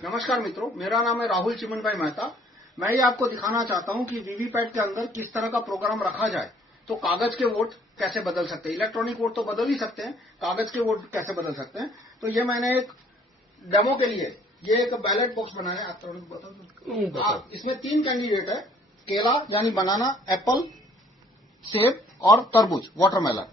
नमस्कार मित्रों, मेरा नाम है राहुल चिमन भाई मेहता। मैं ये आपको दिखाना चाहता हूं कि वीवीपैट के अंदर किस तरह का प्रोग्राम रखा जाए तो कागज के वोट कैसे बदल सकते हैं। इलेक्ट्रॉनिक वोट तो बदल ही सकते हैं, कागज के वोट कैसे बदल सकते हैं। तो ये मैंने एक डेमो के लिए ये एक बैलेट बॉक्स बनाया है। इसमें 3 कैंडिडेट है, केला यानी बनाना, एप्पल सेब और तरबूज वाटरमेलन।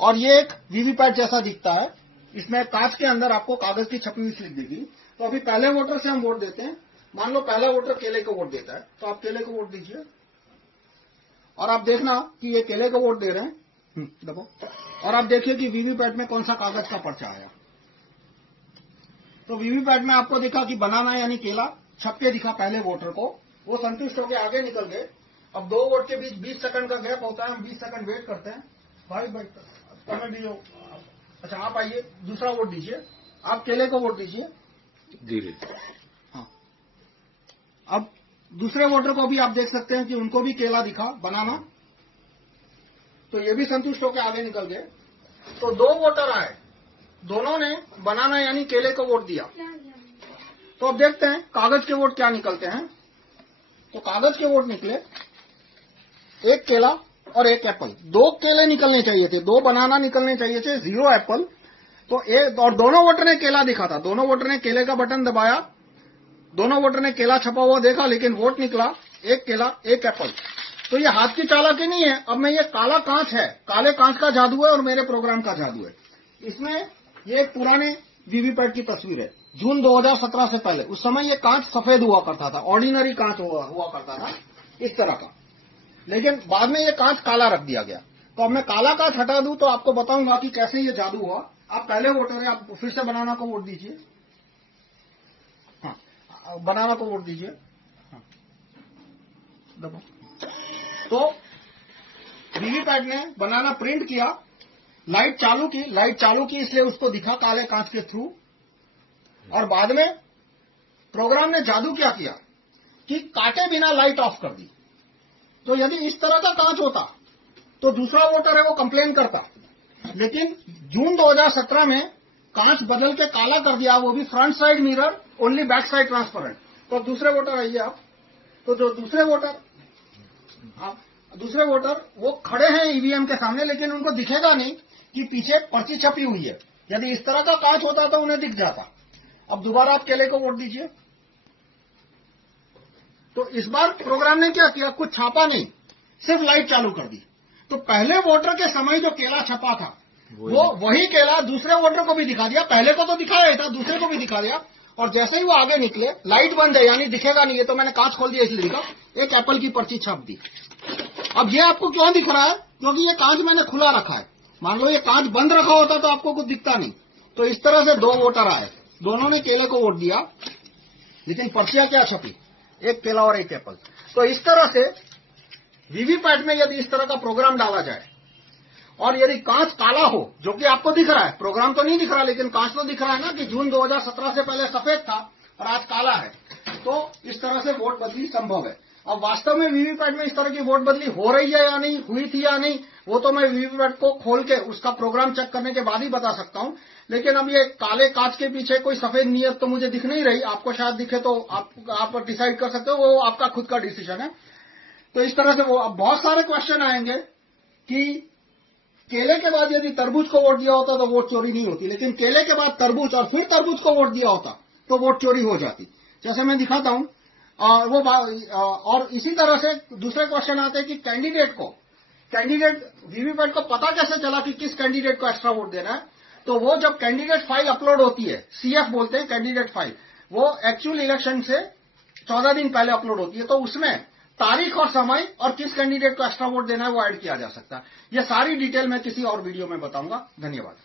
और ये एक वीवीपैट जैसा दिखता है। इसमें कांच के अंदर आपको कागज की छपी हुई स्लिप दिखी। तो अभी पहले वोटर से हम वोट देते हैं। मान लो पहला वोटर केले को वोट देता है, तो आप केले को वोट दीजिए और आप देखना कि ये केले को वोट दे रहे हैं। देखो, और आप देखिए कि वीवीपैट में कौन सा कागज का पर्चा आया। तो वीवीपैट में आपको दिखा कि बनाना यानी केला छप के दिखा पहले वोटर को। वो संतुष्ट होकर आगे निकल गए। अब 2 वोट के बीच 20 सेकंड का गैप होता है। हम 20 सेकंड वेट करते हैं। भाई समय भी हो। अच्छा, आप आइए, दूसरा वोट दीजिए। आप केले को वोट दीजिए। धीरे। हाँ, अब दूसरे वोटर को भी आप देख सकते हैं कि उनको भी केला दिखा, बनाना। तो ये भी संतुष्ट होकर आगे निकल गए। तो 2 वोटर आए, दोनों ने बनाना यानी केले को वोट दिया। तो अब देखते हैं कागज के वोट क्या निकलते हैं। तो कागज के वोट निकले 1 केला और 1 एप्पल। 2 केले निकलने चाहिए थे, 2 बनाना निकलने चाहिए थे, 0 एप्पल। तो और दोनों वोटर ने केला दिखा था। दोनों वोटर ने केले का बटन दबाया, दोनों वोटर ने केला छपा हुआ देखा, लेकिन वोट निकला 1 केला 1 एप्पल। तो ये हाथ की चालाकी नहीं है। अब मैं ये काला कांच है, काले कांच का जादू है और मेरे प्रोग्राम का जादू है। इसमें ये एक पुराने वीवीपैट की तस्वीर है, जून 2017 से पहले। उस समय ये कांच सफेद हुआ करता था, ऑर्डिनरी कांच हुआ करता था इस तरह का। लेकिन बाद में ये कांच काला रख दिया गया। तो अब मैं काला कांच हटा दूं तो आपको बताऊंगा कि कैसे ये जादू हुआ। आप पहले वोटर है, आप फिर से बनाना को वोट दीजिए। हाँ, बनाना को वोट दीजिए। हाँ, देखो, तो वीवीपैट ने बनाना प्रिंट किया, लाइट चालू की इसलिए उसको दिखा काले कांच के थ्रू। और बाद में प्रोग्राम ने जादू क्या किया कि काटे बिना लाइट ऑफ कर दी। तो यदि इस तरह का कांच होता तो दूसरा वोटर है वो कंप्लेन करता। लेकिन जून 2017 में कांच बदल के काला कर दिया, वो भी front side mirror, only back side transparent. तो दूसरे वोटर आइए आप। तो जो दूसरे वोटर वो खड़े हैं ईवीएम के सामने, लेकिन उनको दिखेगा नहीं कि पीछे पर्ची छपी हुई है। यदि इस तरह का कांच होता तो उन्हें दिख जाता। अब दोबारा आप केले को वोट दीजिए। तो इस बार प्रोग्राम ने क्या किया, कुछ छापा नहीं, सिर्फ लाइट चालू कर दी। तो पहले वोटर के समय जो केला छपा था वो वही केला दूसरे वोटर को भी दिखा दिया। पहले को तो दिखाया ही था, दूसरे को भी दिखा दिया। और जैसे ही वो आगे निकले, लाइट बंद है यानी दिखेगा नहीं। है तो मैंने कांच खोल दिया इसलिए दिखा, 1 एप्पल की पर्ची छाप दी। अब ये आपको क्यों दिख रहा है, क्योंकि ये कांच मैंने खुला रखा है। मान लो ये कांच बंद रखा होता तो आपको कुछ दिखता नहीं। तो इस तरह से 2 वोटर आए, दोनों ने केले को वोट दिया, लेकिन पर्चियां क्या छपी, 1 केला और 1 एप्पल। तो इस तरह से वीवीपैट में यदि इस तरह का प्रोग्राम डाला जाए और यदि कांच काला हो, जो कि आपको दिख रहा है, प्रोग्राम तो नहीं दिख रहा लेकिन कांच तो दिख रहा है ना कि जून 2017 से पहले सफेद था और आज काला है, तो इस तरह से वोट बदली संभव है। अब वास्तव में वीवीपैट में इस तरह की वोट बदली हो रही है या नहीं, हुई थी या नहीं, वो तो मैं वीवीपैट को खोल के उसका प्रोग्राम चेक करने के बाद ही बता सकता हूं। लेकिन अब ये काले कांच के पीछे कोई सफेद नीयत तो मुझे दिख नहीं रही। आपको शायद दिखे तो आप डिसाइड कर सकते हो, वो आपका खुद का डिसीजन है। तो इस तरह से वो अब बहुत सारे क्वेश्चन आएंगे कि केले के बाद यदि तरबूज को वोट दिया होता तो वोट चोरी नहीं होती, लेकिन केले के बाद तरबूज और फिर तरबूज को वोट दिया होता तो वोट चोरी हो जाती। जैसे मैं दिखाता हूं। और इसी तरह से दूसरे क्वेश्चन आते हैं कि कैंडिडेट वीवीपैट को पता कैसे चला कि किस कैंडिडेट को एक्स्ट्रा वोट देना है। तो वो जब कैंडिडेट फाइल अपलोड होती है, सीएफ बोलते हैं कैंडिडेट फाइल, वो एक्चुअल इलेक्शन से 14 दिन पहले अपलोड होती है। तो उसमें तारीख और समय और किस कैंडिडेट को एक्स्ट्रा वोट देना है वो ऐड किया जा सकता है। ये सारी डिटेल मैं किसी और वीडियो में बताऊंगा। धन्यवाद।